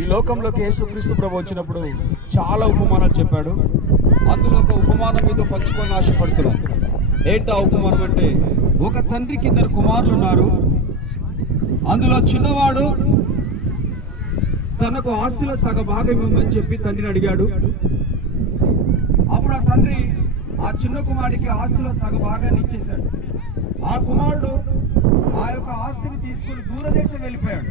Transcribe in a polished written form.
ఈ లోకంలోకి యేసుక్రీస్తు ప్రభు వచ్చినప్పుడు చాలా ఉపమానాలు చెప్పాడు. అందులో ఒక ఉపమానం మీతో పంచుకొని ఆశపడుతున్నాను. ఏంటా ఉపమానం అంటే, ఒక తండ్రికి 2 కుమారులు ఉన్నారు. అందులో చిన్నవాడు తనకు ఆస్తిలో సగ భాగం ఇవ్వమని చెప్పి తండ్రిని అడిగాడు. అప్పుడు ఆ తండ్రి ఆ చిన్న కుమారుడికి ఆస్తిలో సగ భాగాన్ని ఇచ్చేశాడు. ఆ కుమారుడు ఆ యొక్క ఆస్తిని తీసుకుని దూరదేశం వెళ్ళిపోయాడు.